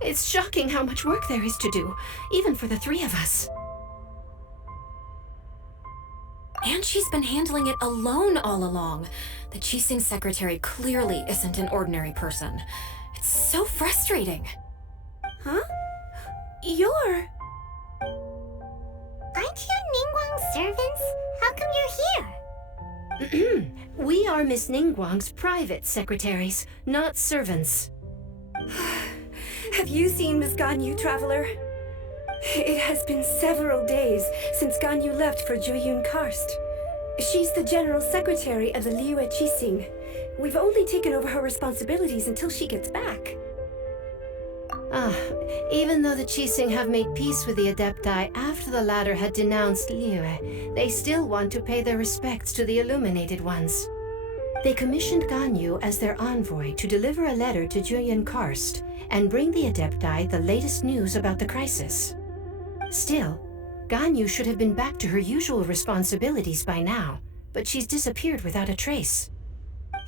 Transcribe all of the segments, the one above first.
It's shocking how much work there is to do, even for the three of us. And she's been handling it alone all along. The Qixing secretary clearly isn't an ordinary person. It's so frustrating. Huh? You're... Aren't you Ningguang's servants? How come you're here? We are Miss Ningguang's private secretaries, not servants. Have you seen Miss Ganyu, Traveler? It has been several days since Ganyu left for Jueyun Karst. She's the general secretary of the Liyue Qixing. We've only taken over her responsibilities until she gets back. Even though the Qixing have made peace with the Adepti after the latter had denounced Liyue, they still want to pay their respects to the Illuminated Ones. They commissioned Ganyu as their envoy to deliver a letter to Jueyun Karst and bring the Adepti the latest news about the crisis. Still, Ganyu should have been back to her usual responsibilities by now, but she's disappeared without a trace.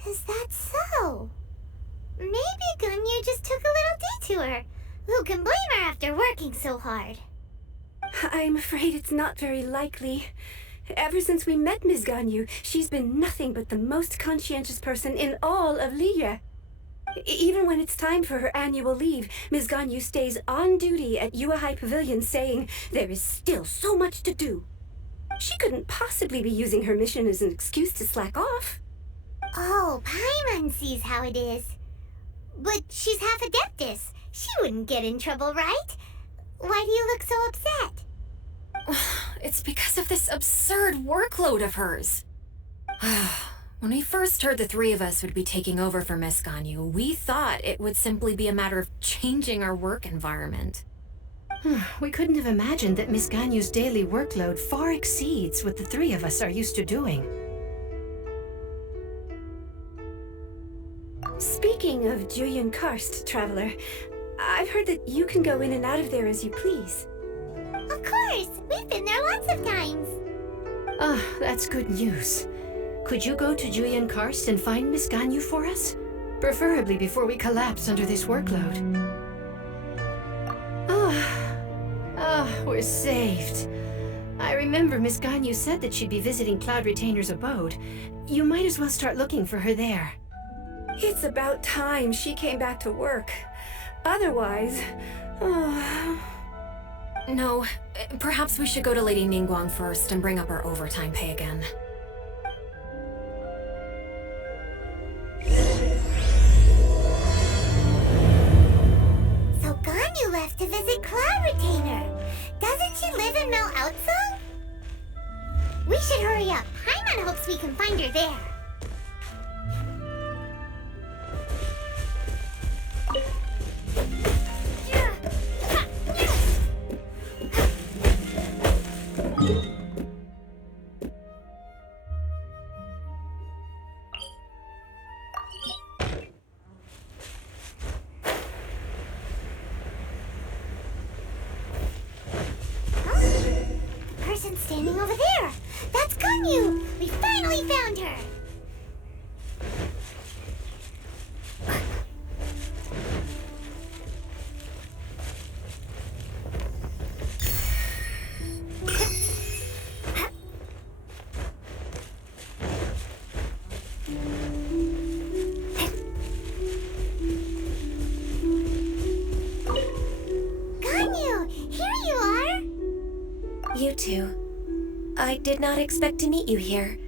Is that so? Maybe Ganyu just took a little detour. Who can blame her after working so hard? I'm afraid it's not very likely. Ever since we met Ms. Ganyu, she's been nothing but the most conscientious person in all of Liyue. Even when it's time for her annual leave, Ms. Ganyu stays on duty at Yuehai Pavilion saying there is still so much to do. She couldn't possibly be using her mission as an excuse to slack off. Oh, Paimon sees how it is. But she's half Adeptus. She wouldn't get in trouble, right? Why do you look so upset? It's because of this absurd workload of hers. When we first heard the three of us would be taking over for Miss Ganyu, we thought it would simply be a matter of changing our work environment. We couldn't have imagined that Miss Ganyu's daily workload far exceeds what the three of us are used to doing. Speaking of Jueyun Karst, Traveler, I've heard that you can go in and out of there as you please. Of course! We've been there lots of times! That's good news. Could you go to Jueyun Karst and find Miss Ganyu for us? Preferably before we collapse under this workload. We're saved. I remember Miss Ganyu said that she'd be visiting Cloud Retainer's abode. You might as well start looking for her there. It's about time she came back to work. Otherwise... No, perhaps we should go to Lady Ningguang first and bring up our overtime pay again. So Ganyu left to visit Cloud Retainer. Doesn't she live in Mount Aozang? We should hurry up. Paimon hopes we can find her there. Person standing over there. That's Ganyu. We finally found her. You two. I did not expect to meet you here.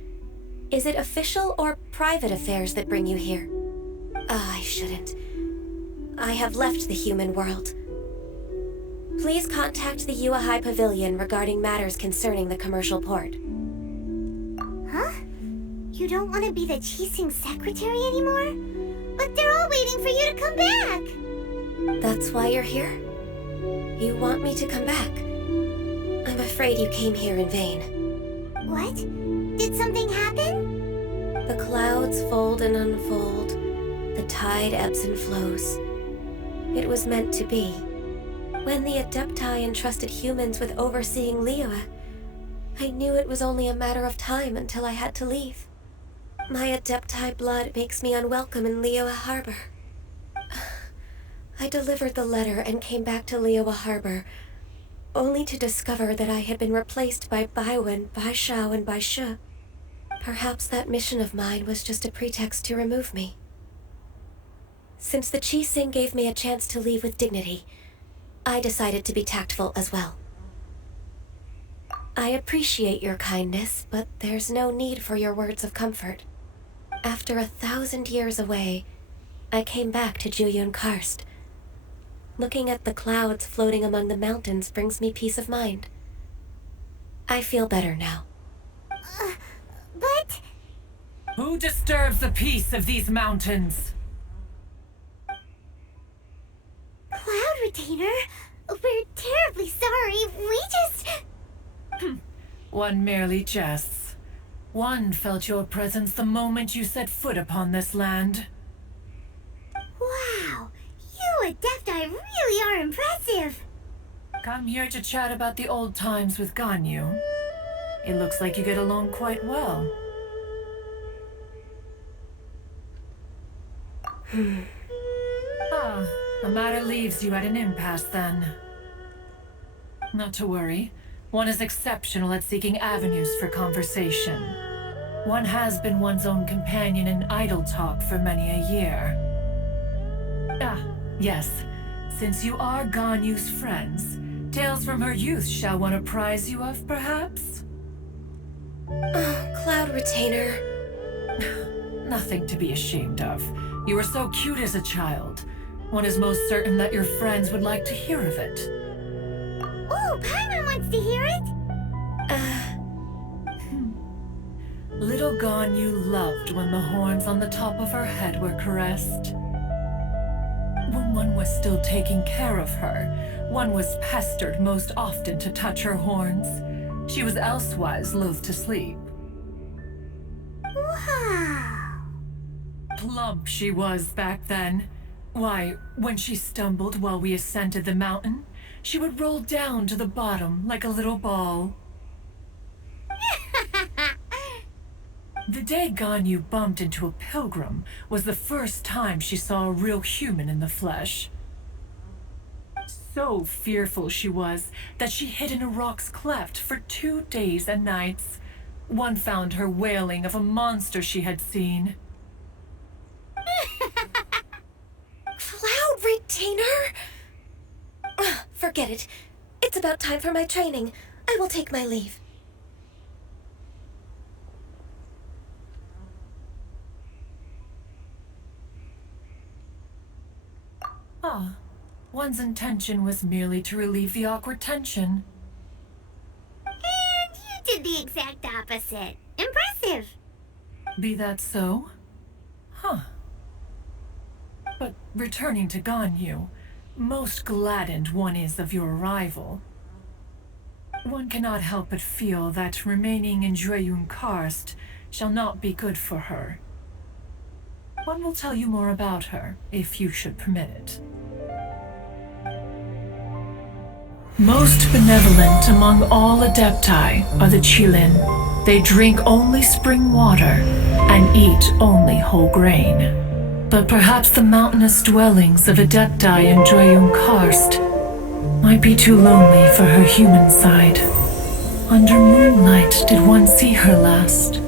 Is it official or private affairs that bring you here? I shouldn't. I have left the human world. Please contact the Yue High Pavilion regarding matters concerning the commercial port. Huh? You don't want to be the Qixing secretary anymore? But they're all waiting for you to come back! That's why you're here? You want me to come back? I'm afraid you came here in vain. What? Did something happen? The clouds fold and unfold. The tide ebbs and flows. It was meant to be. When the Adepti entrusted humans with overseeing Liyue, I knew it was only a matter of time until I had to leave. My Adepti blood makes me unwelcome in Liyue Harbor. I delivered the letter and came back to Liyue Harbor, only to discover that I had been replaced by Baiwen, Xiao, and Shi. Perhaps that mission of mine was just a pretext to remove me. Since the Qixing gave me a chance to leave with dignity, I decided to be tactful as well. I appreciate your kindness, but there's no need for your words of comfort. After 1,000 years away, I came back to Juyun Karst. Looking at the clouds floating among the mountains brings me peace of mind. I feel better now. But... Who disturbs the peace of these mountains? Cloud Retainer, we're terribly sorry. We just... One merely jests. One felt your presence the moment you set foot upon this land. Wow, you Adepti really are impressive. Come here to chat about the old times with Ganyu. It looks like you get along quite well. The matter leaves you at an impasse then. Not to worry. One is exceptional at seeking avenues for conversation. One has been one's own companion in idle talk for many a year. Yes. Since you are Ganyu's friends, tales from her youth shall one apprise you of, perhaps? Cloud Retainer. Nothing to be ashamed of. You were so cute as a child. One is most certain that your friends would like to hear of it. Oh, Paimon wants to hear it! Little Ganyu loved when the horns on the top of her head were caressed. When one was still taking care of her, one was pestered most often to touch her horns. She was elsewise loath to sleep. Wow! Plump she was back then. Why, when she stumbled while we ascended the mountain, she would roll down to the bottom like a little ball. The day Ganyu bumped into a pilgrim was the first time she saw a real human in the flesh. So fearful she was that she hid in a rock's cleft for 2 days and nights. One found her wailing of a monster she had seen. Cloud Retainer? Forget it. It's about time for my training. I will take my leave. One's intention was merely to relieve the awkward tension. And you did the exact opposite. Impressive! Be that so? But returning to Ganyu, most gladdened one is of your arrival. One cannot help but feel that remaining in Juyun Karst shall not be good for her. One will tell you more about her, if you should permit it. Most benevolent among all Adepti are the Qilin. They drink only spring water and eat only whole grain. But perhaps the mountainous dwellings of Adepti in Juyun Karst might be too lonely for her human side. Under moonlight did one see her last.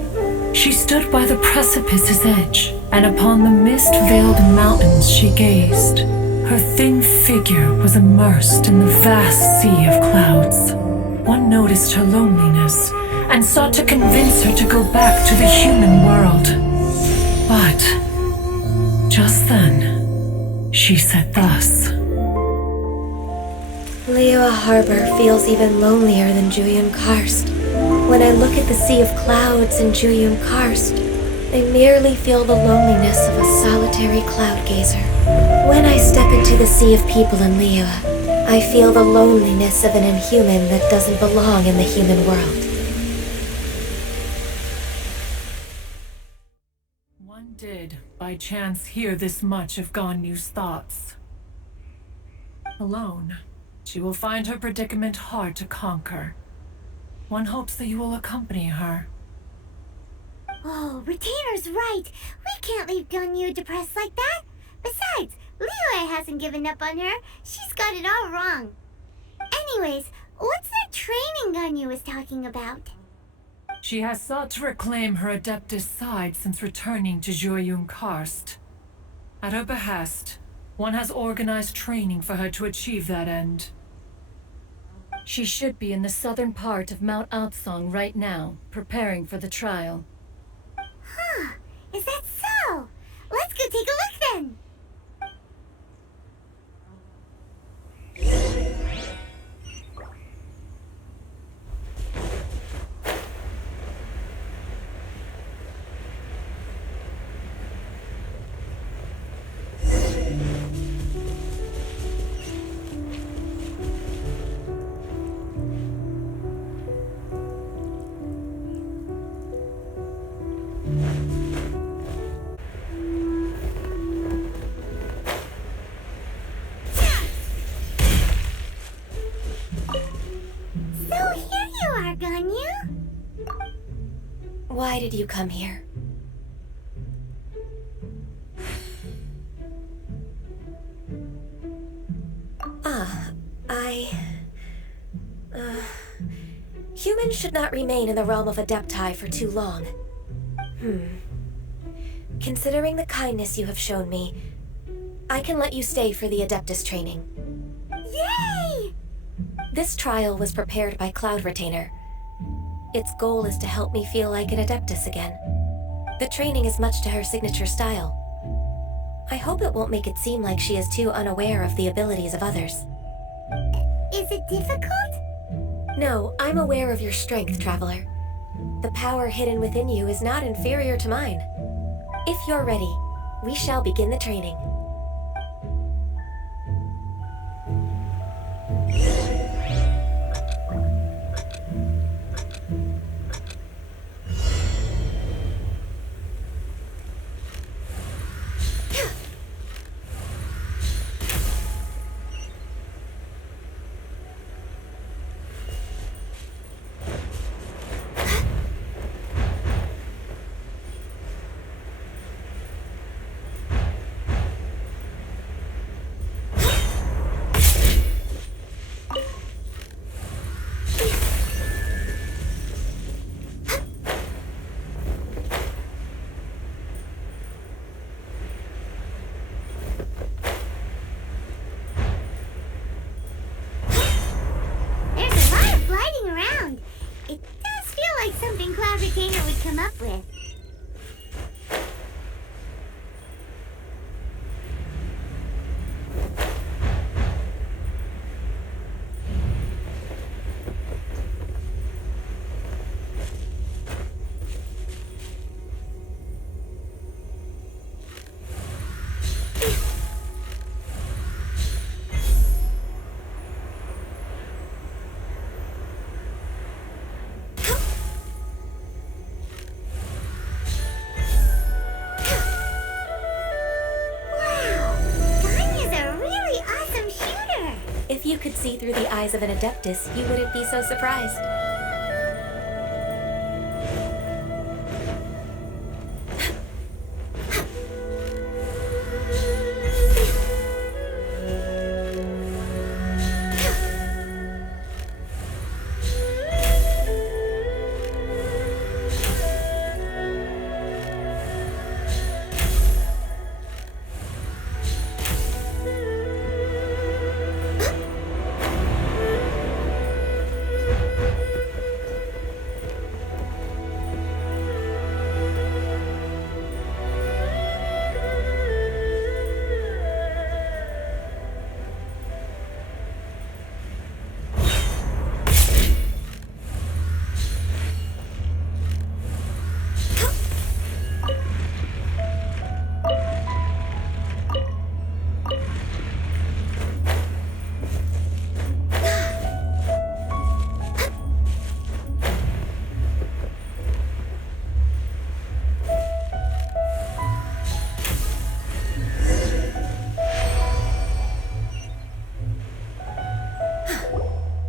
She stood by the precipice's edge, and upon the mist-veiled mountains she gazed. Her thin figure was immersed in the vast sea of clouds. One noticed her loneliness, and sought to convince her to go back to the human world. But just then, she said thus. Liyue Harbor feels even lonelier than Juyun Karst. When I look at the sea of clouds in Juyun Karst, I merely feel the loneliness of a solitary cloud gazer. When I step into the sea of people in Liyue, I feel the loneliness of an inhuman that doesn't belong in the human world. One did, by chance, hear this much of Ganyu's thoughts. Alone, she will find her predicament hard to conquer. One hopes that you will accompany her. Oh, Retainer's right. We can't leave Ganyu depressed like that. Besides, Liyue hasn't given up on her. She's got it all wrong. Anyways, what's that training Ganyu was talking about? She has sought to reclaim her Adeptus side since returning to Juyun Karst. At her behest, one has organized training for her to achieve that end. She should be in the southern part of Mount Aozang right now, preparing for the trial. Huh, is that so? Let's go take a look then. Why did you come here? Humans should not remain in the realm of Adepti for too long. Considering the kindness you have shown me, I can let you stay for the Adeptus training. Yay! This trial was prepared by Cloud Retainer. Its goal is to help me feel like an Adeptus again. The training is much to her signature style. I hope it won't make it seem like she is too unaware of the abilities of others. Is it difficult? No, I'm aware of your strength, Traveler. The power hidden within you is not inferior to mine. If you're ready, we shall begin the training. Something Cloud Retainer would come up with. If you could see through the eyes of an Adeptus, you wouldn't be so surprised.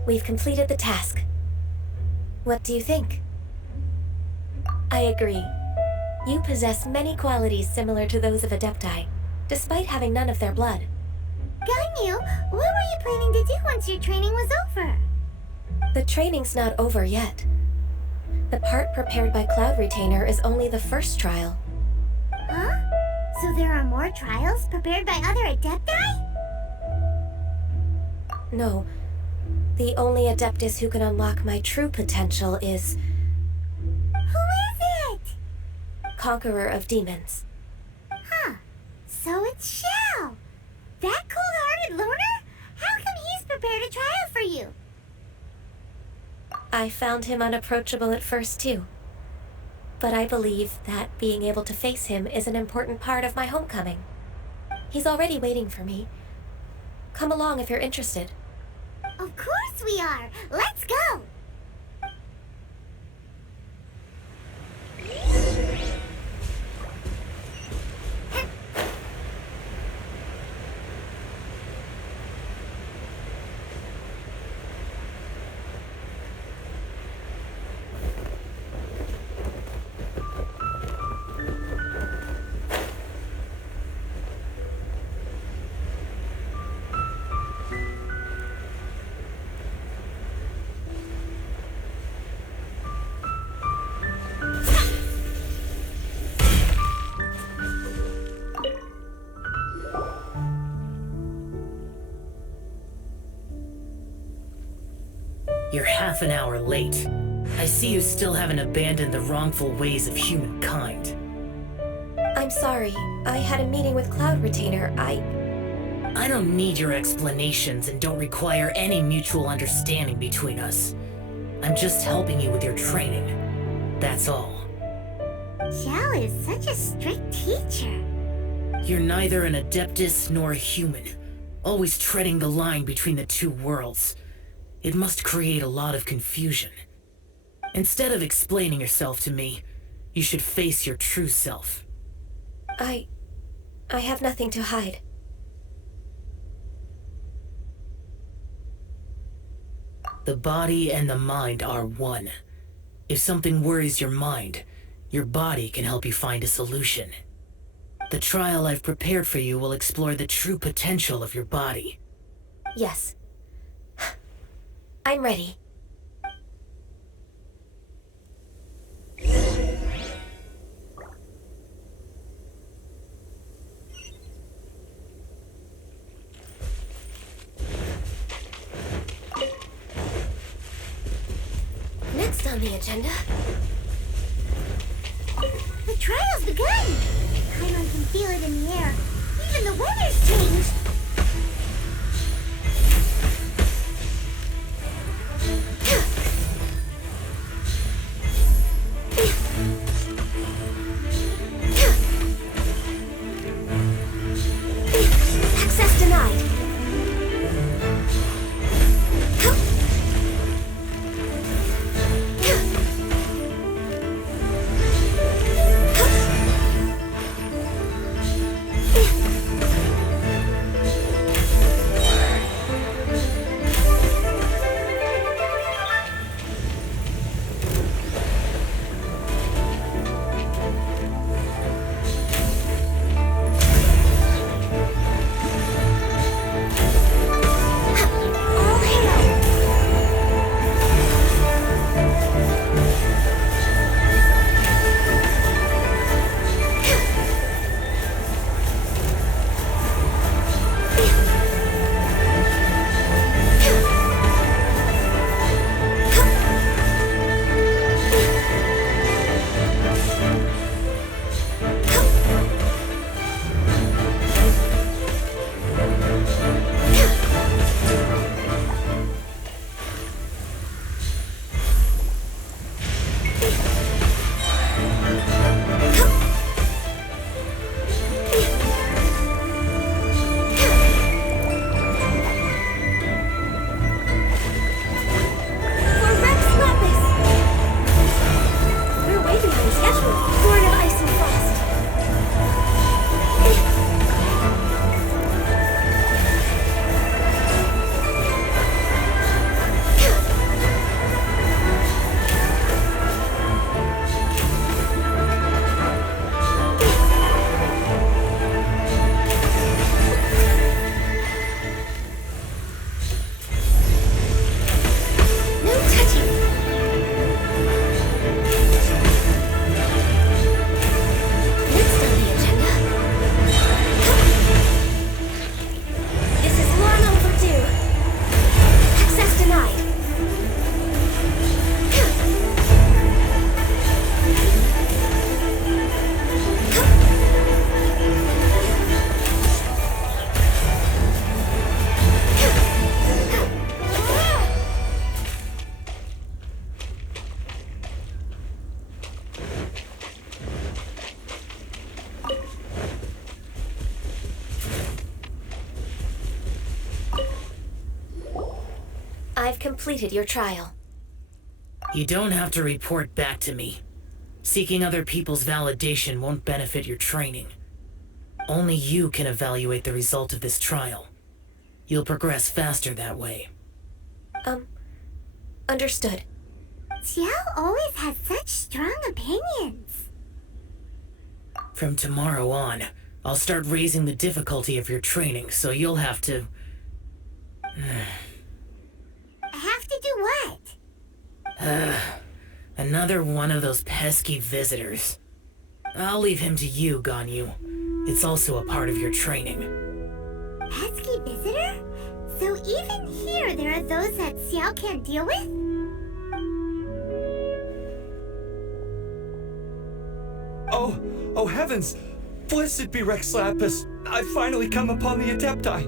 We've completed the task. What do you think? I agree. You possess many qualities similar to those of Adepti, despite having none of their blood. Ganyu, what were you planning to do once your training was over? The training's not over yet. The part prepared by Cloud Retainer is only the first trial. Huh? So there are more trials prepared by other Adepti? No. The only Adeptus who can unlock my true potential is... Who is it? Conqueror of Demons. Huh. So it's Xiao. That cold-hearted loner? How come he's prepared a trial for you? I found him unapproachable at first, too. But I believe that being able to face him is an important part of my homecoming. He's already waiting for me. Come along if you're interested. Of course we are! Let's go! You're half an hour late. I see you still haven't abandoned the wrongful ways of humankind. I'm sorry. I had a meeting with Cloud Retainer. I don't need your explanations and don't require any mutual understanding between us. I'm just helping you with your training. That's all. Xiao is such a strict teacher. You're neither an Adeptus nor a human, always treading the line between the two worlds. It must create a lot of confusion. Instead of explaining yourself to me, you should face your true self. I have nothing to hide. The body and the mind are one. If something worries your mind, your body can help you find a solution. The trial I've prepared for you will explore the true potential of your body. Yes. I'm ready. Next on the agenda... The trial's begun! Chiron can feel it in the air. Even the weather's changed! Access denied. I've completed your trial. You don't have to report back to me. Seeking other people's validation won't benefit your training. Only you can evaluate the result of this trial. You'll progress faster that way. Understood. Xiao always has such strong opinions. From tomorrow on, I'll start raising the difficulty of your training, so you'll have to... Have to do what? Another one of those pesky visitors. I'll leave him to you, Ganyu. It's also a part of your training. Pesky visitor? So even here there are those that Xiao can't deal with? Oh heavens! Blessed be Rex Lapis! I've finally come upon the Adepti!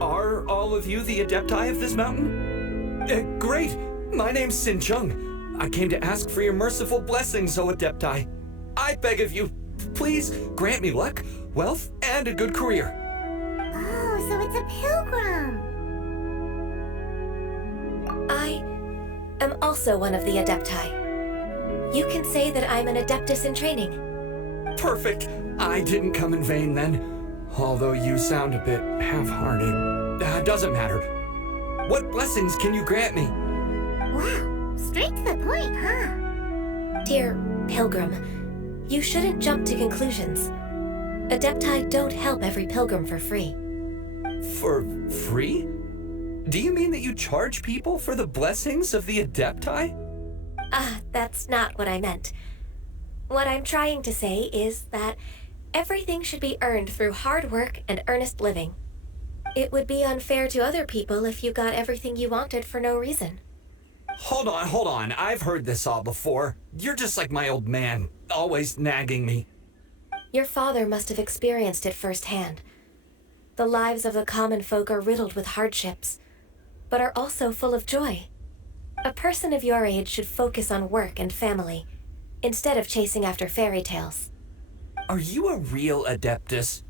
Are all of you the Adepti of this mountain? Great! My name's Sin Chung. I came to ask for your merciful blessings, O Adepti. I beg of you, please grant me luck, wealth, and a good career. Oh, so it's a pilgrim. I am also one of the Adepti. You can say that I'm an Adeptus in training. Perfect! I didn't come in vain then. Although you sound a bit half-hearted. Doesn't matter. What blessings can you grant me? Wow, straight to the point, huh? Dear Pilgrim, you shouldn't jump to conclusions. Adepti don't help every pilgrim for free. For free? Do you mean that you charge people for the blessings of the Adepti? That's not what I meant. What I'm trying to say is that everything should be earned through hard work and earnest living. It would be unfair to other people if you got everything you wanted for no reason. Hold on. I've heard this all before. You're just like my old man, always nagging me. Your father must have experienced it firsthand. The lives of the common folk are riddled with hardships, but are also full of joy. A person of your age should focus on work and family, instead of chasing after fairy tales. Are you a real Adeptus?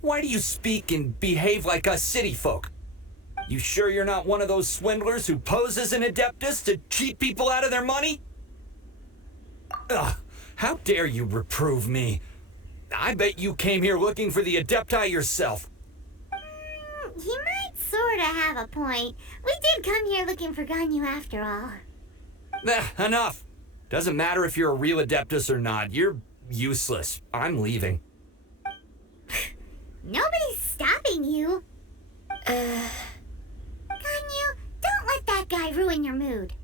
Why do you speak and behave like us city folk? You sure you're not one of those swindlers who pose as an Adeptus to cheat people out of their money? Ugh, how dare you reprove me? I bet you came here looking for the Adepti yourself. He might sorta have a point. We did come here looking for Ganyu after all. Enough. Doesn't matter if you're a real Adeptus or not. You're useless. I'm leaving. Nobody's stopping you. Ganyu, don't let that guy ruin your mood.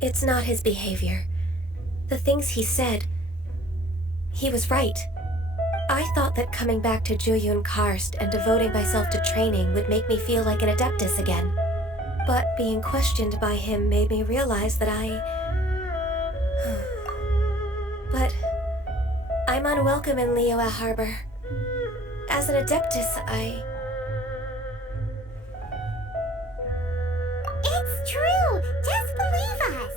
It's not his behavior. The things he said, he was right. I thought that coming back to Jueyun Karst and devoting myself to training would make me feel like an Adeptus again. But being questioned by him made me realize that But I'm unwelcome in Liyue Harbor. As an Adeptus, It's true! Just believe us!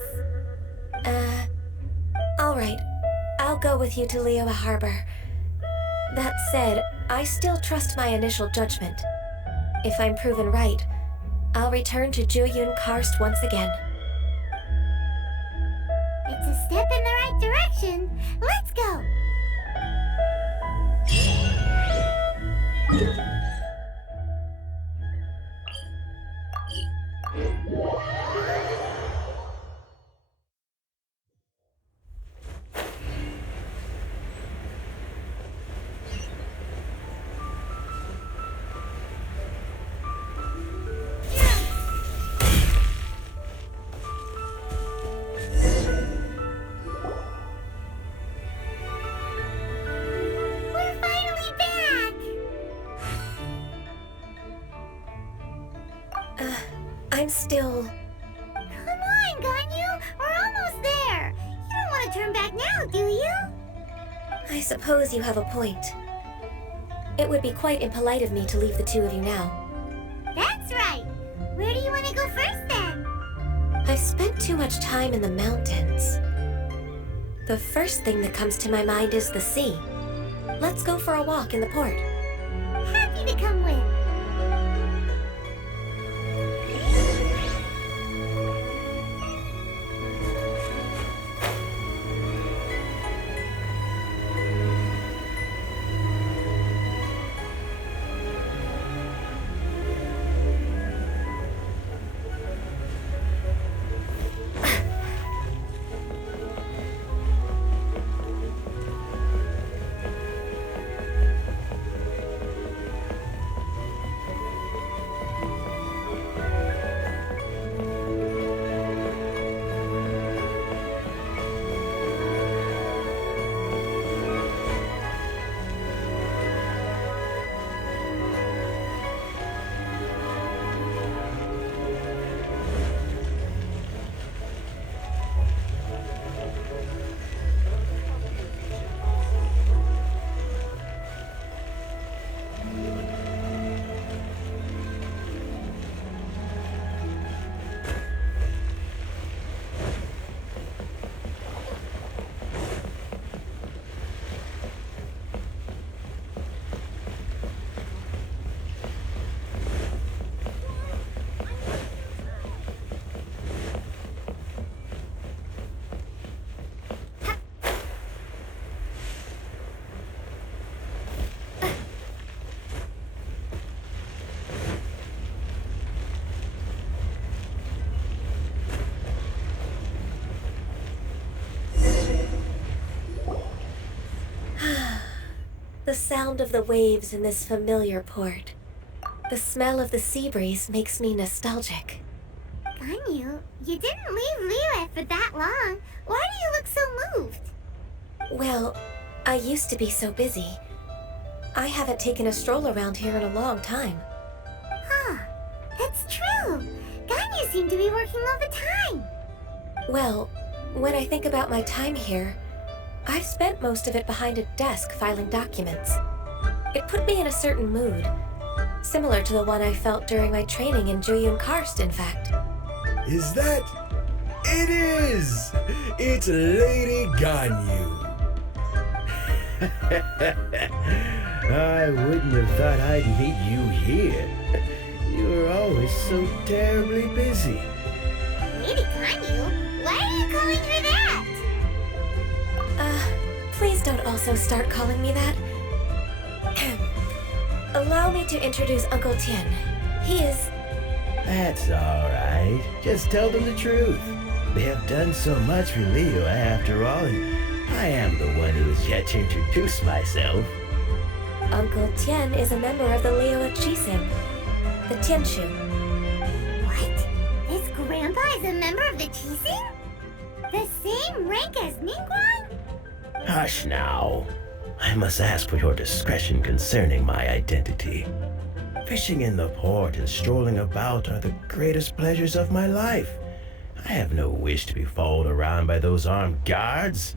Alright. I'll go with you to Liyue Harbor. That said, I still trust my initial judgment. If I'm proven right, I'll return to Jueyun Karst once again. It's a step in the right direction. Let's go! I'm still... Come on, Ganyu! We're almost there! You don't want to turn back now, do you? I suppose you have a point. It would be quite impolite of me to leave the two of you now. That's right! Where do you want to go first, then? I spent too much time in the mountains. The first thing that comes to my mind is the sea. Let's go for a walk in the port. Happy to come with. The sound of the waves in this familiar port. The smell of the sea breeze makes me nostalgic. Ganyu, you didn't leave Liyue for that long. Why do you look so moved? Well, I used to be so busy. I haven't taken a stroll around here in a long time. Huh, that's true. Ganyu seemed to be working all the time. Well, when I think about my time here, I've spent most of it behind a desk filing documents. It put me in a certain mood, similar to the one I felt during my training in Juyun Karst, in fact. Is that? It is! It's Lady Ganyu. I wouldn't have thought I'd meet you here. You were always so terribly busy. Lady Ganyu? Why are you calling her that? Please don't also start calling me that. Allow me to introduce Uncle Tien. He is... That's all right. Just tell them the truth. They have done so much for Liyue after all, and I am the one who has yet to introduce myself. Uncle Tien is a member of the Liyue Qixing, the Tianshu. What? This grandpa is a member of the Qixing? The same rank as Ningguang? Hush now. I must ask for your discretion concerning my identity. Fishing in the port and strolling about are the greatest pleasures of my life. I have no wish to be followed around by those armed guards.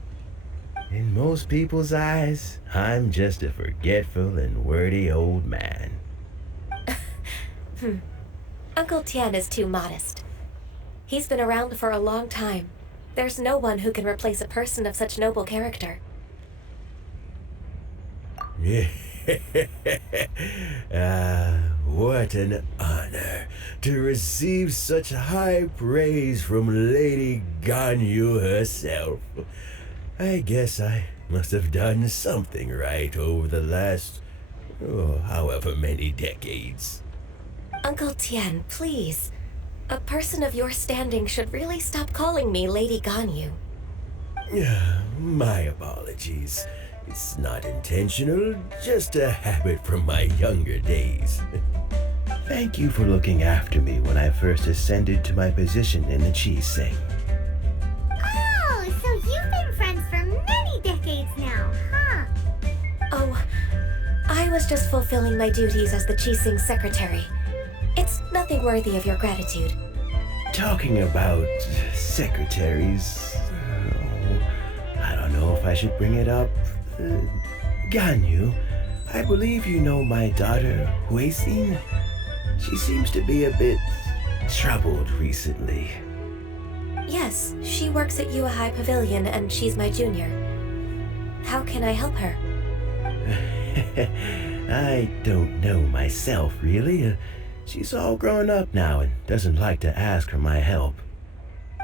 In most people's eyes, I'm just a forgetful and wordy old man. Uncle Tien is too modest. He's been around for a long time. There's no one who can replace a person of such noble character. What an honor to receive such high praise from Lady Ganyu herself. I guess I must have done something right over the last, however many decades. Uncle Tien, please. A person of your standing should really stop calling me Lady Ganyu. My apologies. It's not intentional, just a habit from my younger days. Thank you for looking after me when I first ascended to my position in the Qixing. Oh, so you've been friends for many decades now, huh? Oh, I was just fulfilling my duties as the Qixing secretary. It's nothing worthy of your gratitude. Talking about secretaries, I don't know if I should bring it up. Ganyu, I believe you know my daughter, Huixin. She seems to be a bit troubled recently. Yes, she works at Yue High Pavilion and she's my junior. How can I help her? I don't know myself, really. She's all grown up now and doesn't like to ask for my help.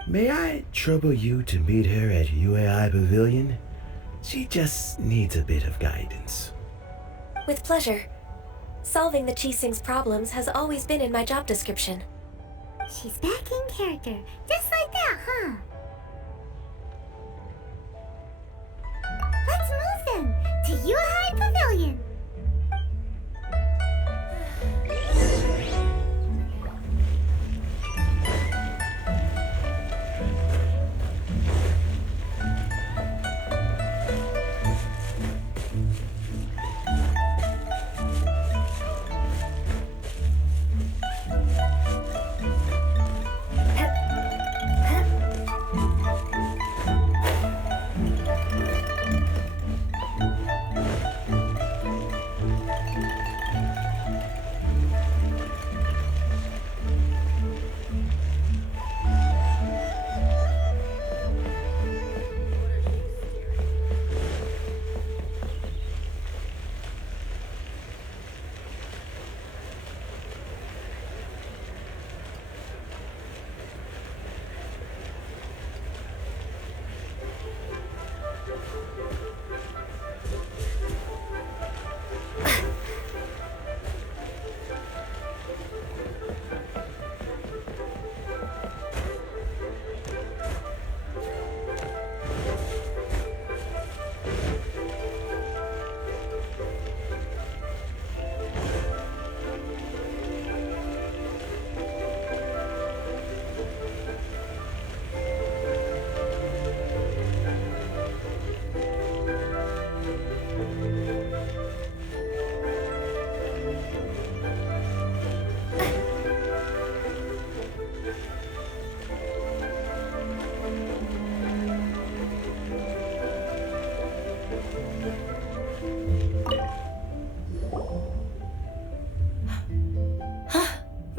May I trouble you to meet her at Yue High Pavilion? She just needs a bit of guidance. With pleasure. Solving the Qixing's problems has always been in my job description. She's back in character, just like that, huh? Let's move then to Yue High Pavilion.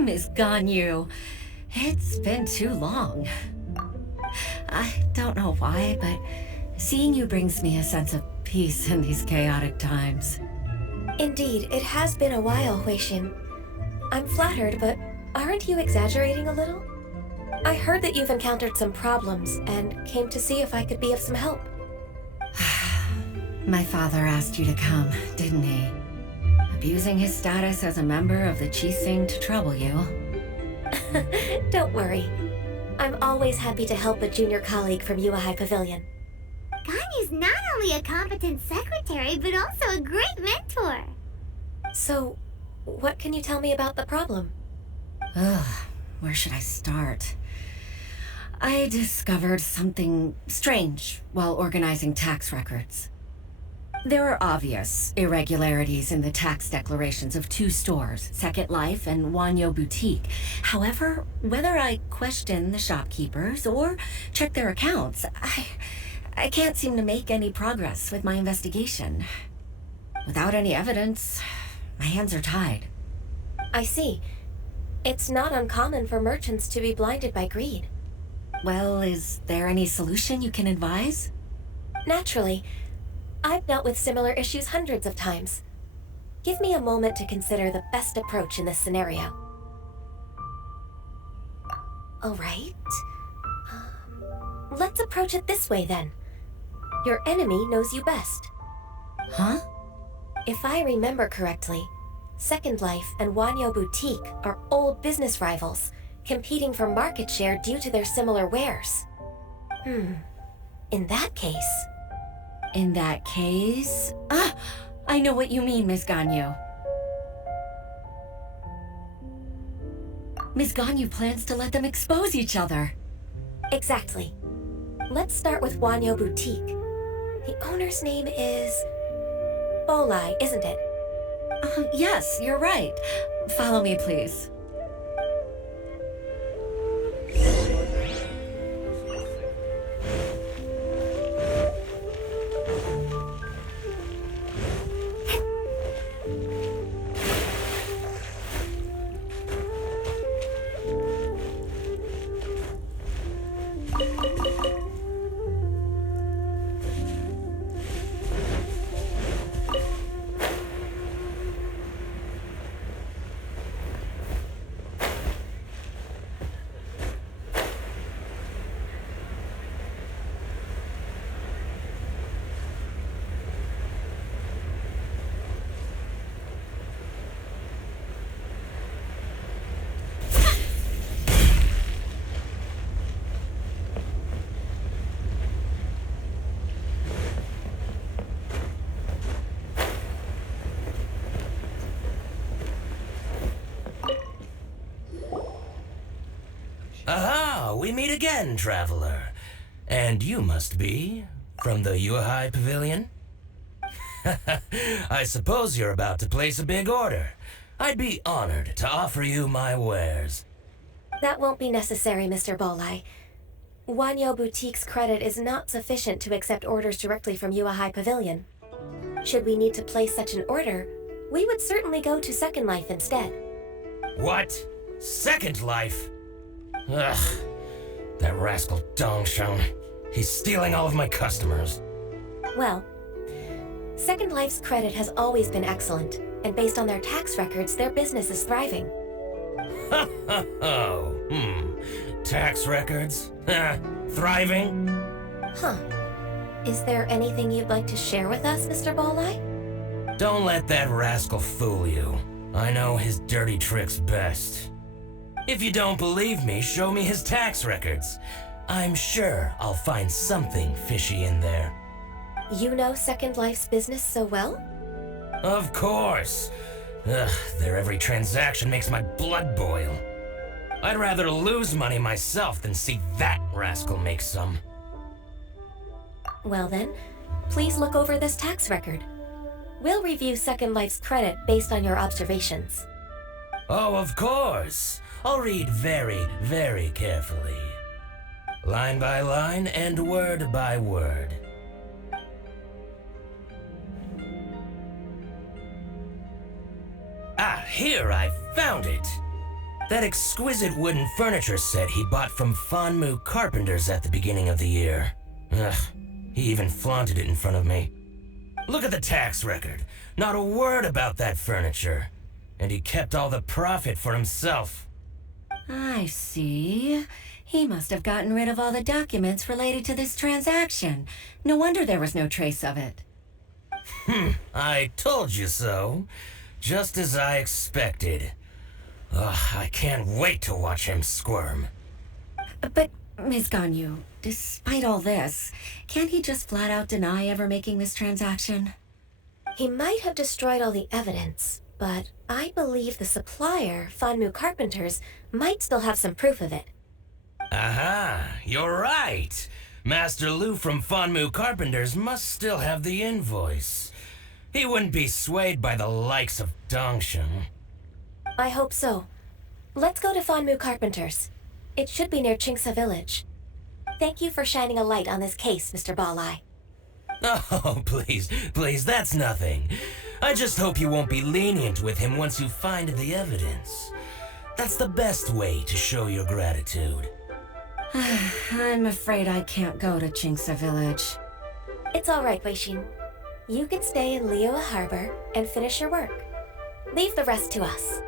Miss Ganyu. It's been too long. I don't know why, but seeing you brings me a sense of peace in these chaotic times. Indeed, it has been a while, Huixin. I'm flattered, but aren't you exaggerating a little? I heard that you've encountered some problems and came to see if I could be of some help. My father asked you to come, didn't he? Abusing his status as a member of the Qixing to trouble you. Don't worry. I'm always happy to help a junior colleague from Yuehai Pavilion. Ganyu's not only a competent secretary, but also a great mentor. So, what can you tell me about the problem? Ugh, where should I start? I discovered something strange while organizing tax records. There are obvious irregularities in the tax declarations of two stores, Second Life and Wanyo Boutique. However, whether I question the shopkeepers or check their accounts, I can't seem to make any progress with my investigation. Without any evidence, my hands are tied. I see. It's not uncommon for merchants to be blinded by greed. Well, is there any solution you can advise? Naturally. I've dealt with similar issues hundreds of times. Give me a moment to consider the best approach in this scenario. All right. Let's approach it this way then. Your enemy knows you best. Huh? If I remember correctly, Second Life and Wanyo Boutique are old business rivals, competing for market share due to their similar wares. In that case... In that case... I know what you mean, Miss Ganyu. Miss Ganyu plans to let them expose each other. Exactly. Let's start with Wanyo Boutique. The owner's name is... Bolai, isn't it? Yes, you're right. Follow me, please. Aha! We meet again, traveler. And you must be from the Yuehai Pavilion? I suppose you're about to place a big order. I'd be honored to offer you my wares. That won't be necessary, Mr. Bolai. Wanyo Boutique's credit is not sufficient to accept orders directly from Yuehai Pavilion. Should we need to place such an order, we would certainly go to Second Life instead. What? Second Life? Ugh. That rascal Dongsheng. He's stealing all of my customers. Well, Second Life's credit has always been excellent, and based on their tax records, their business is thriving. Tax records? Thriving? Huh. Is there anything you'd like to share with us, Mr. Bolai? Don't let that rascal fool you. I know his dirty tricks best. If you don't believe me, show me his tax records. I'm sure I'll find something fishy in there. You know Second Life's business so well? Of course. Ugh, their every transaction makes my blood boil. I'd rather lose money myself than see that rascal make some. Well then, please look over this tax record. We'll review Second Life's credit based on your observations. Oh, of course. I'll read very, very carefully. Line by line and word by word. Here I found it. That exquisite wooden furniture set he bought from Fanmu carpenters at the beginning of the year. Ugh, he even flaunted it in front of me. Look at the tax record. Not a word about that furniture. And he kept all the profit for himself. I see. He must have gotten rid of all the documents related to this transaction. No wonder there was no trace of it. I told you so. Just as I expected. Ugh, I can't wait to watch him squirm. But, Ms. Ganyu, despite all this, can't he just flat out deny ever making this transaction? He might have destroyed all the evidence, but I believe the supplier, Fanmu Carpenters, might still have some proof of it. Aha, you're right. Master Liu from Fanmu Carpenters must still have the invoice. He wouldn't be swayed by the likes of Dongshan. I hope so. Let's go to Fanmu Carpenters. It should be near Qingsa Village. Thank you for shining a light on this case, Mr. Balai. Oh, please, that's nothing. I just hope you won't be lenient with him once you find the evidence. That's the best way to show your gratitude. I'm afraid I can't go to Qingsa Village. It's all right, Weixin. You can stay in Liyue Harbor and finish your work. Leave the rest to us.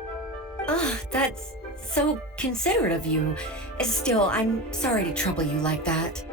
Oh, that's so considerate of you. Still, I'm sorry to trouble you like that.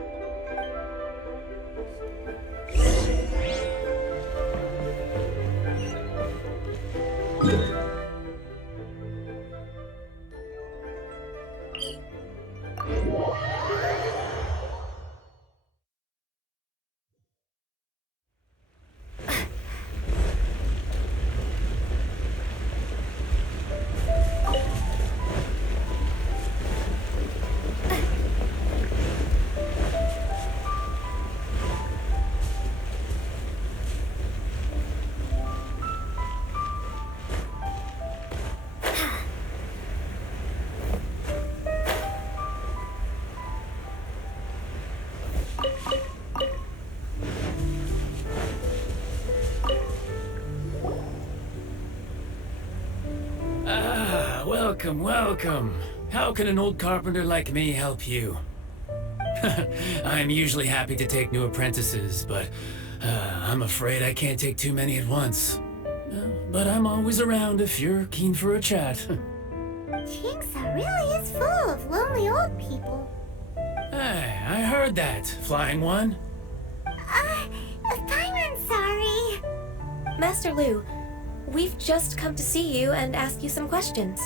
Welcome. How can an old carpenter like me help you? I'm usually happy to take new apprentices, but I'm afraid I can't take too many at once. But I'm always around if you're keen for a chat. Qingsa really is full of lonely old people. Hey, I heard that, Flying One. Paimon, sorry. Master Liu, we've just come to see you and ask you some questions.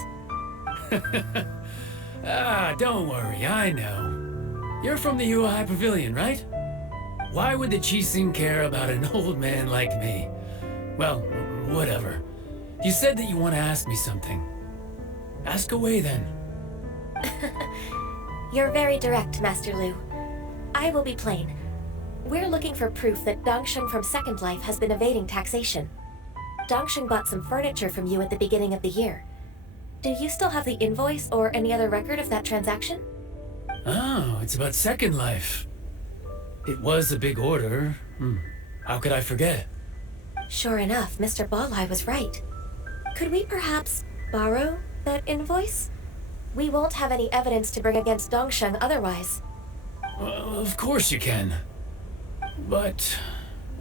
Don't worry, I know. You're from the Yuehai Pavilion, right? Why would the Qixing care about an old man like me? Well, whatever. You said that you want to ask me something. Ask away, then. You're very direct, Master Liu. I will be plain. We're looking for proof that Dongshan from Second Life has been evading taxation. Dongshan bought some furniture from you at the beginning of the year. Do you still have the invoice or any other record of that transaction? Oh, it's about Second Life. It was a big order. How could I forget? Sure enough, Mr. Balai was right. Could we perhaps borrow that invoice? We won't have any evidence to bring against Dongshan otherwise. Of course you can. But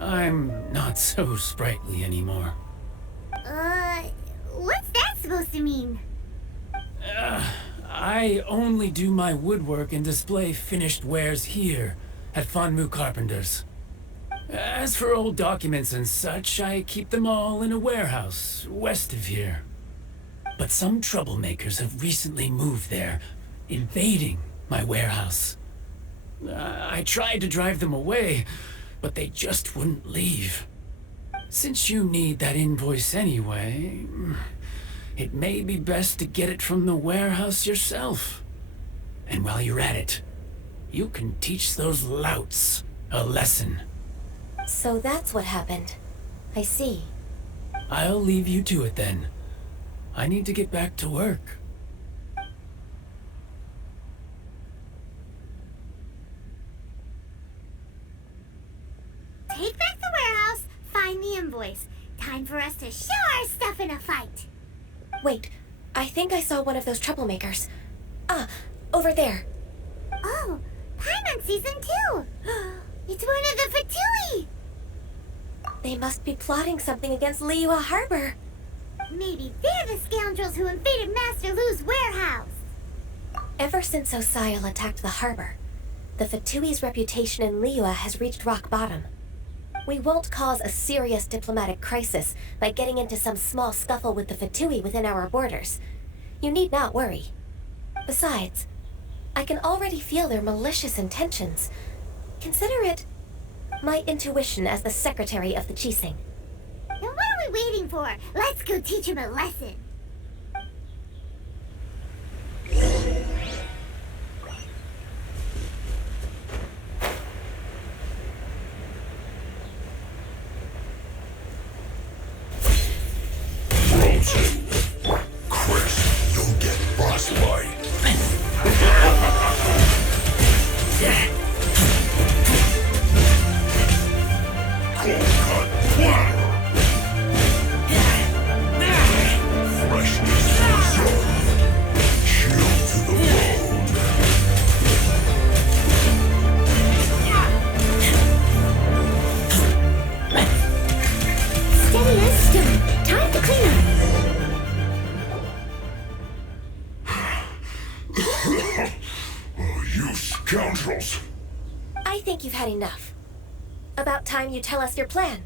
I'm not so sprightly anymore. What's that supposed to mean? I only do my woodwork and display finished wares here at Fanmu Carpenters. As for old documents and such, I keep them all in a warehouse west of here. But some troublemakers have recently moved there, invading my warehouse. I tried to drive them away, but they just wouldn't leave. Since you need that invoice anyway, it may be best to get it from the warehouse yourself. And while you're at it, you can teach those louts a lesson. So that's what happened. I see. I'll leave you to it then. I need to get back to work. Take back the warehouse, find the invoice. Time for us to show our stuff in a fight. Wait, I think I saw one of those troublemakers. Ah, over there. Oh, Paimon sees them too! It's one of the Fatui! They must be plotting something against Liyue Harbor. Maybe they're the scoundrels who invaded Master Lu's warehouse! Ever since Osial attacked the harbor, the Fatui's reputation in Liyue has reached rock bottom. We won't cause a serious diplomatic crisis by getting into some small scuffle with the Fatui within our borders. You need not worry. Besides, I can already feel their malicious intentions. Consider it my intuition as the secretary of the Qixing. Then what are we waiting for? Let's go teach him a lesson! Chris, you'll get frostbite. Cold cut platter. Freshness reserved. Chill to the bone. Steady as stone. Time to clean up. Oh, you scoundrels! I think you've had enough. About time you tell us your plan.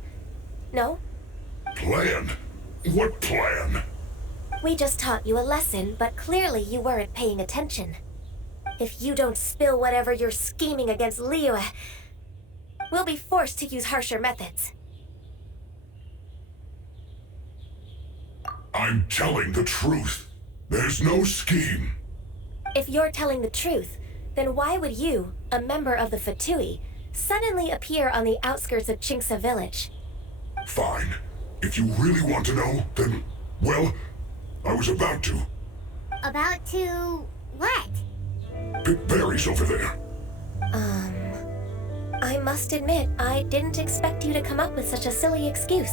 No? Plan? What plan? We just taught you a lesson, but clearly you weren't paying attention. If you don't spill whatever you're scheming against Liyue, we'll be forced to use harsher methods. I'm telling the truth. There's no scheme. If you're telling the truth, then why would you, a member of the Fatui, suddenly appear on the outskirts of Qingce village? Fine. If you really want to know, then, well, I was about to. About to... what? Pick berries over there. I must admit, I didn't expect you to come up with such a silly excuse.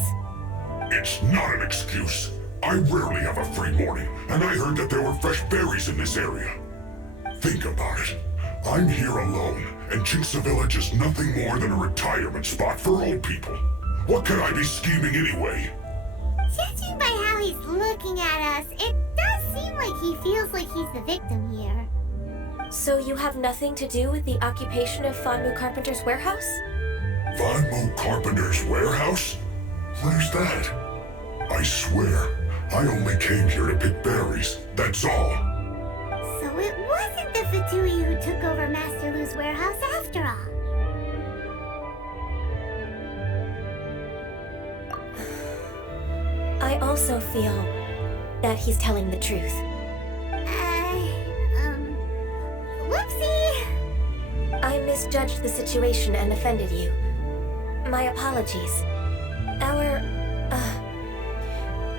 It's not an excuse. I rarely have a free morning, and I heard that there were fresh berries in this area. Think about it. I'm here alone, and Qingce Village is nothing more than a retirement spot for old people. What could I be scheming anyway? Judging by how he's looking at us, it does seem like he feels like he's the victim here. So you have nothing to do with the occupation of Fanmu Carpenter's warehouse? Fanmu Carpenter's warehouse? Where's that? I swear, I only came here to pick berries, that's all. So it wasn't the Fatui who took over Master Lu's warehouse after all. I also feel that he's telling the truth. Whoopsie! I misjudged the situation and offended you. My apologies.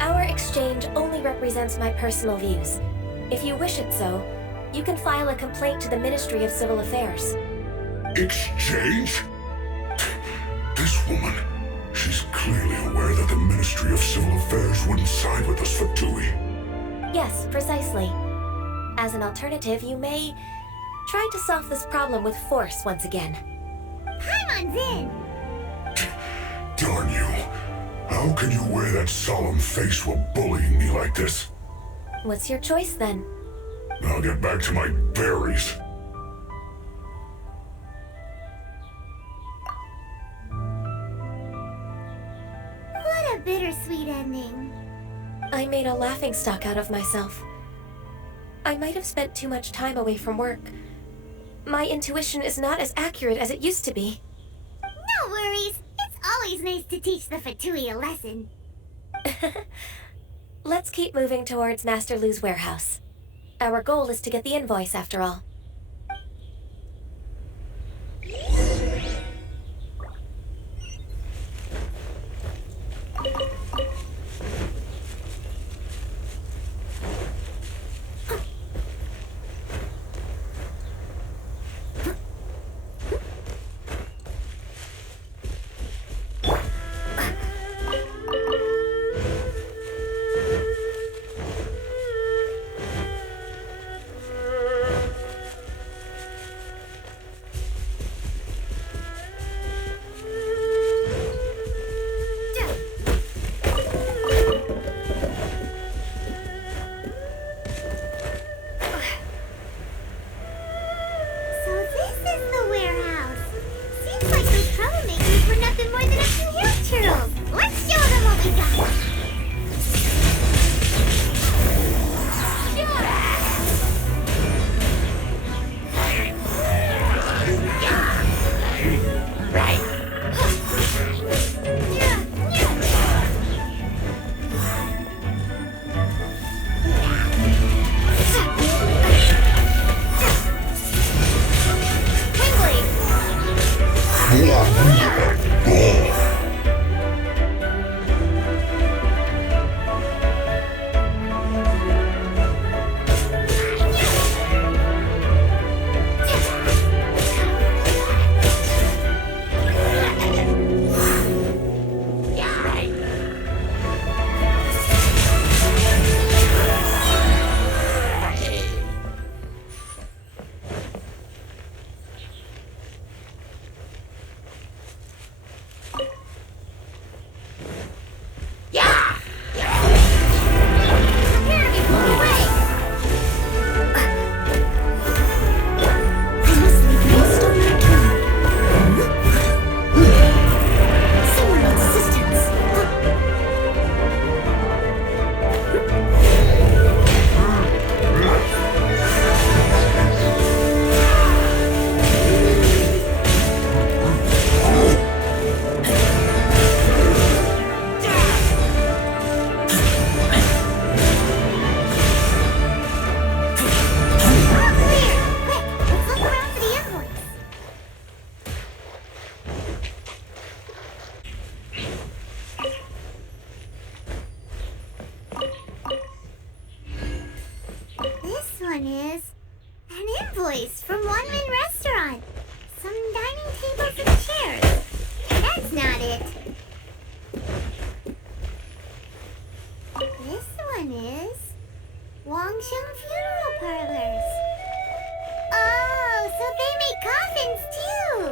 Our exchange only represents my personal views. If you wish it so, you can file a complaint to the Ministry of Civil Affairs. Exchange? This woman, she's clearly aware that the Ministry of Civil Affairs wouldn't side with us Fatui. Yes, precisely. As an alternative, you may try to solve this problem with force once again. Paimon's in! Darn you. How can you wear that solemn face while bullying me like this? What's your choice then? I'll get back to my berries. What a bittersweet ending. I made a laughingstock out of myself. I might have spent too much time away from work. My intuition is not as accurate as it used to be. No worries. It's always nice to teach the Fatui a lesson. Let's keep moving towards Master Lu's warehouse. Our goal is to get the invoice, after all. is an invoice from One Man Restaurant. Some dining tables and chairs. That's not it. This one is Wangsheng Funeral Parlors. Oh, so they make coffins too.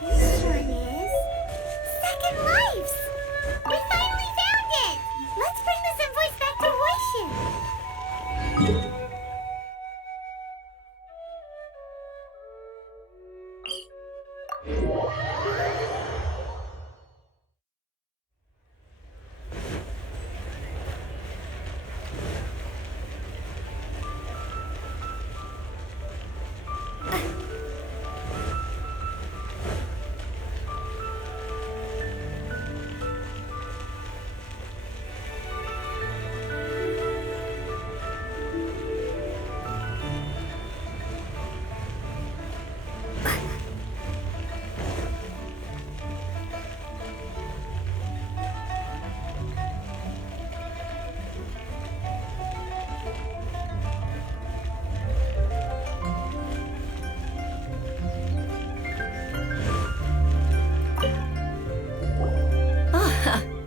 This one is Second Lives. We finally found it. Let's bring this invoice back to Huishin.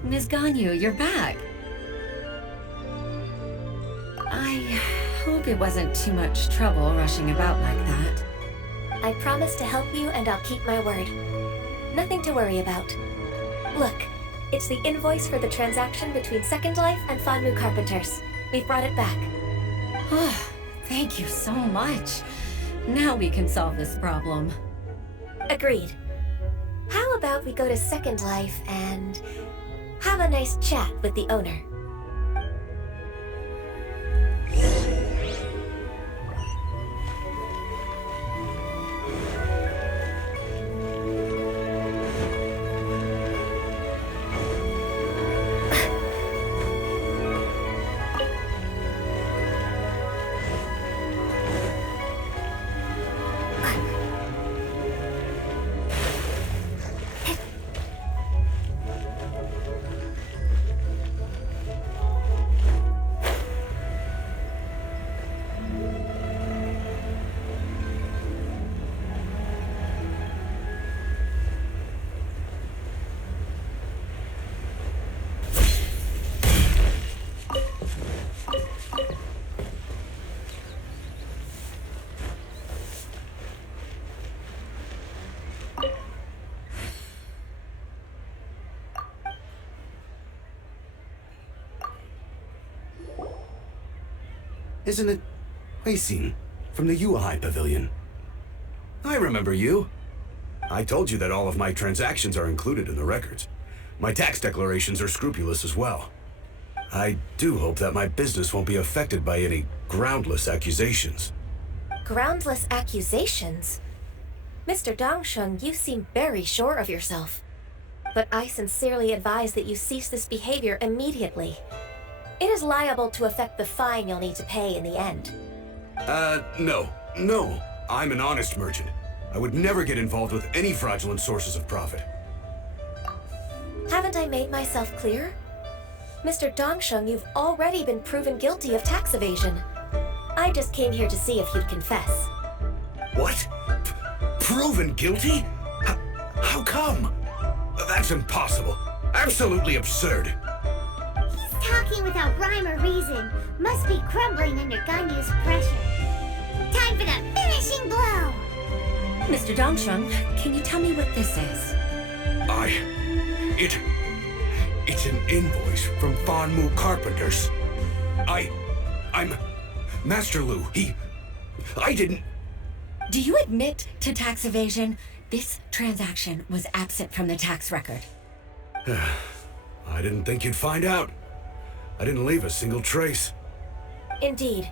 Ms. Ganyu, you're back. I hope it wasn't too much trouble rushing about like that. I promise to help you and I'll keep my word. Nothing to worry about. Look, it's the invoice for the transaction between Second Life and Fanmu Carpenters. We've brought it back. Oh, thank you so much. Now we can solve this problem. Agreed. How about we go to Second Life and have a nice chat with the owner? Isn't it Huixin from the Yuehai Pavilion? I remember you. I told you that all of my transactions are included in the records. My tax declarations are scrupulous as well. I do hope that my business won't be affected by any groundless accusations. Groundless accusations? Mr. Dongsheng, you seem very sure of yourself. But I sincerely advise that you cease this behavior immediately. It is liable to affect the fine you'll need to pay in the end. No. I'm an honest merchant. I would never get involved with any fraudulent sources of profit. Haven't I made myself clear? Mr. Dongsheng, you've already been proven guilty of tax evasion. I just came here to see if you'd confess. What? Proven guilty? How come? That's impossible. Absolutely absurd. Talking without rhyme or reason. Must be crumbling under Ganyu's pressure. Time for the finishing blow! Mr. Dongsheng, can you tell me what this is? It's an invoice from Fanmu Carpenters. I'm Master Lu. I didn't... Do you admit to tax evasion? This transaction was absent from the tax record. I didn't think you'd find out. I didn't leave a single trace. Indeed.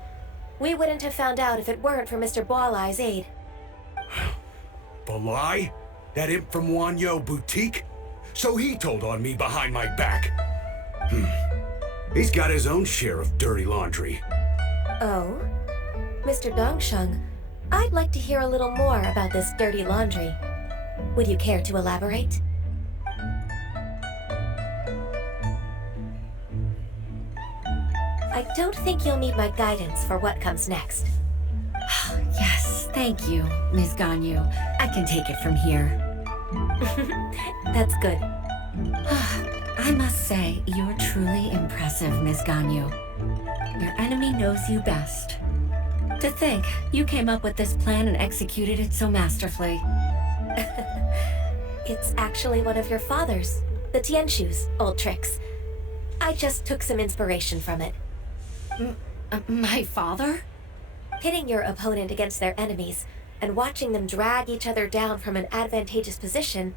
We wouldn't have found out if it weren't for Mr. Boalai's aid. Balai? That imp from Wanyo Boutique? So he told on me behind my back. He's got his own share of dirty laundry. Oh? Mr. Dongsheng, I'd like to hear a little more about this dirty laundry. Would you care to elaborate? I don't think you'll need my guidance for what comes next. Yes, thank you, Ms. Ganyu. I can take it from here. That's good. I must say, you're truly impressive, Ms. Ganyu. Your enemy knows you best. To think, you came up with this plan and executed it so masterfully. It's actually one of your father's, the Tianshu's, old tricks. I just took some inspiration from it. My father? Pitting your opponent against their enemies and watching them drag each other down from an advantageous position,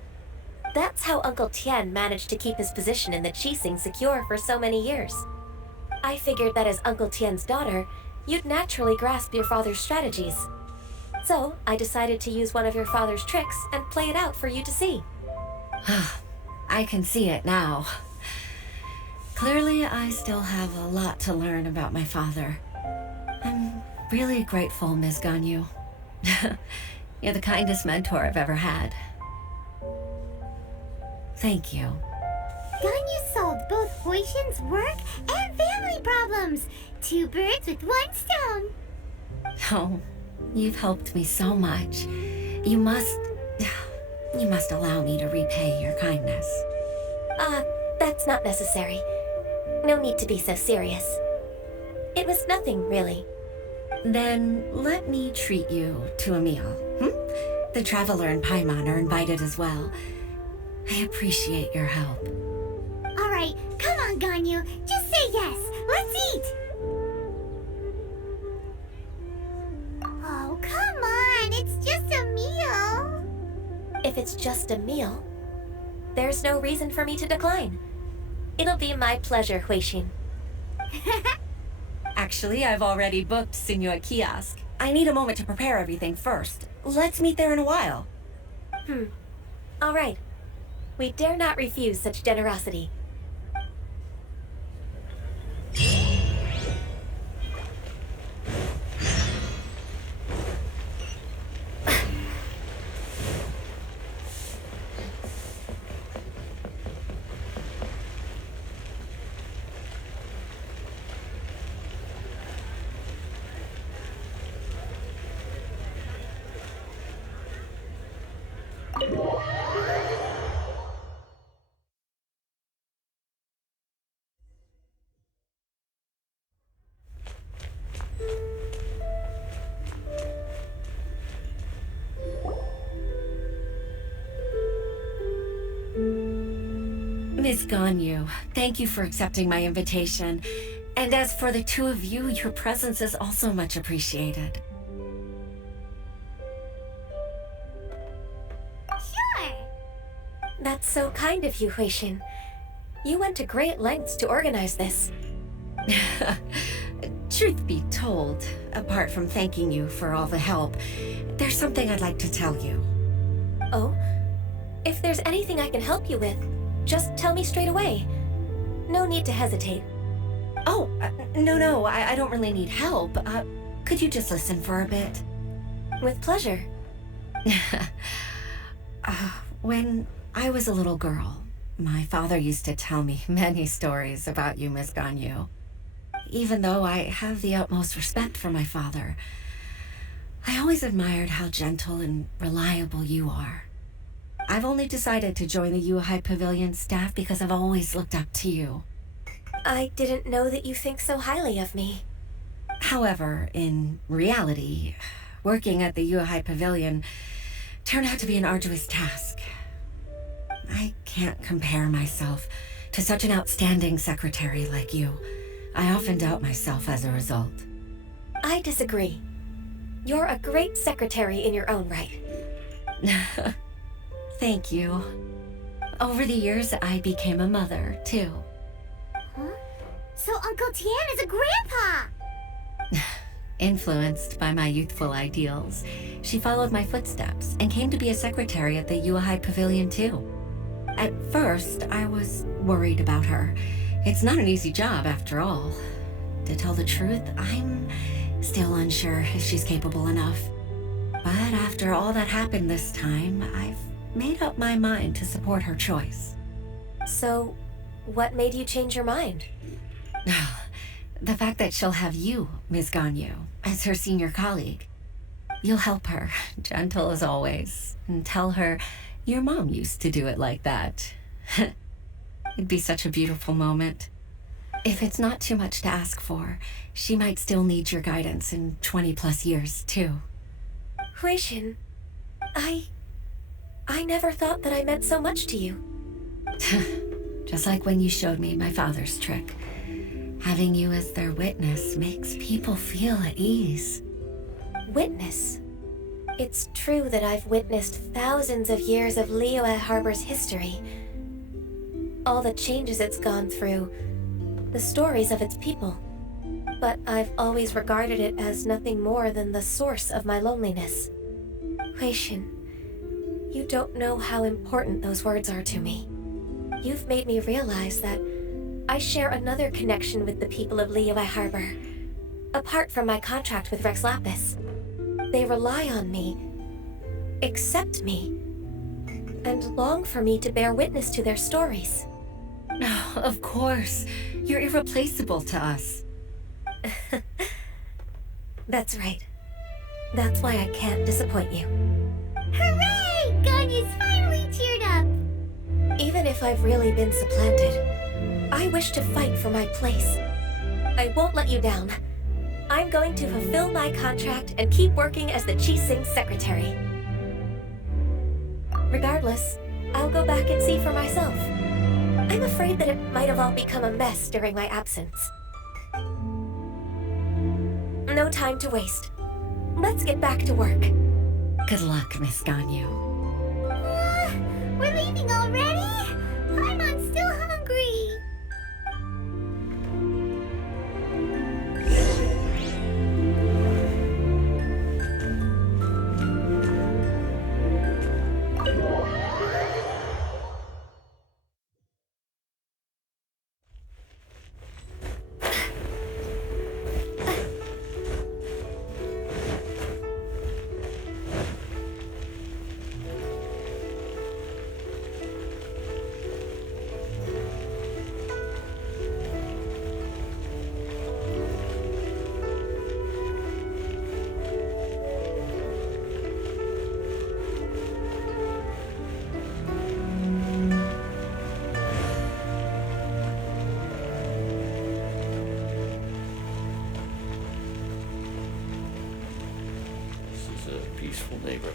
that's how Uncle Tien managed to keep his position in the Qixing secure for so many years. I figured that as Uncle Tien's daughter, you'd naturally grasp your father's strategies. So I decided to use one of your father's tricks and play it out for you to see. I can see it now. Clearly, I still have a lot to learn about my father. I'm really grateful, Ms. Ganyu. You're the kindest mentor I've ever had. Thank you. Ganyu solved both Huixin's work and family problems. 2 birds with 1 stone. Oh, you've helped me so much. You must allow me to repay your kindness. That's not necessary. No need to be so serious. It was nothing, really. Then let me treat you to a meal. The Traveler and Paimon are invited as well. I appreciate your help. All right, come on, Ganyu. Just say yes. Let's eat. Oh, come on. It's just a meal. If it's just a meal, there's no reason for me to decline. It'll be my pleasure, Huixin. Actually, I've already booked Xinyue Kiosk. I need a moment to prepare everything first. Let's meet there in a while. All right. We dare not refuse such generosity. Ms. Ganyu, thank you for accepting my invitation. And as for the 2 of you, your presence is also much appreciated. Sure. That's so kind of you, Huixin. You went to great lengths to organize this. Truth be told, apart from thanking you for all the help, there's something I'd like to tell you. Oh? If there's anything I can help you with, just tell me straight away. No need to hesitate. Oh, no, I don't really need help. Could you just listen for a bit? With pleasure. When I was a little girl, my father used to tell me many stories about you, Ms. Ganyu. Even though I have the utmost respect for my father, I always admired how gentle and reliable you are. I've only decided to join the Yuhai Pavilion staff because I've always looked up to you. I didn't know that you think so highly of me. However, in reality, working at the Yuhai Pavilion turned out to be an arduous task. I can't compare myself to such an outstanding secretary like you. I often doubt myself as a result. I disagree. You're a great secretary in your own right. Thank you. Over the years, I became a mother, too. Huh? So Uncle Tien is a grandpa! Influenced by my youthful ideals, she followed my footsteps and came to be a secretary at the Yuhai Pavilion, too. At first, I was worried about her. It's not an easy job, after all. To tell the truth, I'm still unsure if she's capable enough. But after all that happened this time, I've made up my mind to support her choice. So, what made you change your mind? The fact that she'll have you, Miss Ganyu, as her senior colleague. You'll help her, gentle as always, and tell her your mom used to do it like that. It'd be such a beautiful moment. If it's not too much to ask for, she might still need your guidance in 20+ years, too. Huixin, I never thought that I meant so much to you. Just like when you showed me my father's trick. Having you as their witness makes people feel at ease. Witness? It's true that I've witnessed thousands of years of Liyue Harbor's history. All the changes it's gone through, the stories of its people. But I've always regarded it as nothing more than the source of my loneliness. Huixin, you don't know how important those words are to me. You've made me realize that I share another connection with the people of Liyue Harbor, apart from my contract with Rex Lapis. They rely on me, accept me, and long for me to bear witness to their stories. Oh, of course. You're irreplaceable to us. That's right. That's why I can't disappoint you. Hooray! Ganyu's finally cheered up! Even if I've really been supplanted, I wish to fight for my place. I won't let you down. I'm going to fulfill my contract and keep working as the Qixing's secretary. Regardless, I'll go back and see for myself. I'm afraid that it might have all become a mess during my absence. No time to waste. Let's get back to work. Good luck, Miss Ganyu. We're leaving already? I'm still hungry. Peaceful neighborhood.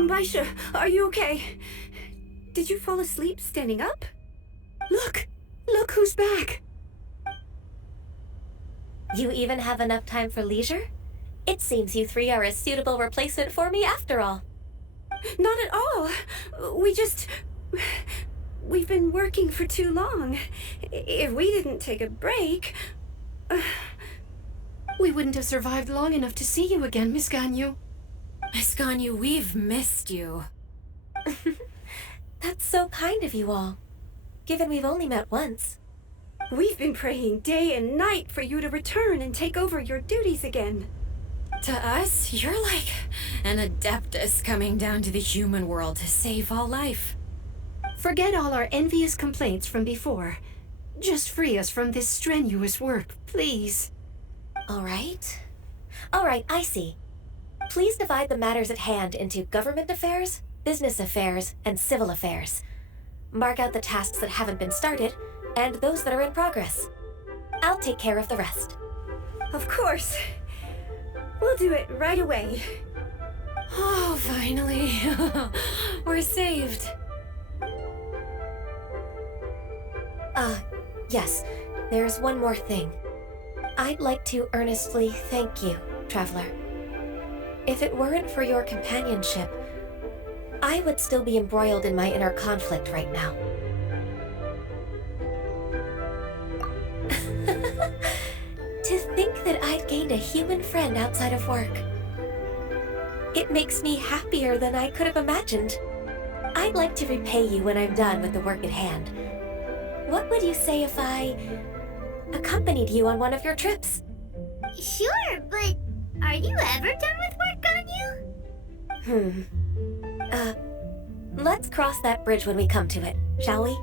Baisha, are you okay? Did you fall asleep standing up? Look! Look who's back! You even have enough time for leisure? It seems you three are a suitable replacement for me after all. Not at all. We've been working for too long. If we didn't take a break... We wouldn't have survived long enough to see you again, Miss Ganyu. Miss Ganyu, we've missed you. That's so kind of you all, given we've only met once. We've been praying day and night for you to return and take over your duties again. To us, you're like an adeptus coming down to the human world to save all life. Forget all our envious complaints from before. Just free us from this strenuous work, please. All right, I see. Please divide the matters at hand into government affairs, business affairs, and civil affairs. Mark out the tasks that haven't been started, and those that are in progress. I'll take care of the rest. Of course. We'll do it right away. Oh, finally. We're saved. Yes. There's one more thing. I'd like to earnestly thank you, Traveler. If it weren't for your companionship, I would still be embroiled in my inner conflict right now. To think that I'd gained a human friend outside of work. It makes me happier than I could have imagined. I'd like to repay you when I'm done with the work at hand. What would you say if I accompanied you on one of your trips? Sure, but are you ever done with work, Ganyu? Let's cross that bridge when we come to it, shall we?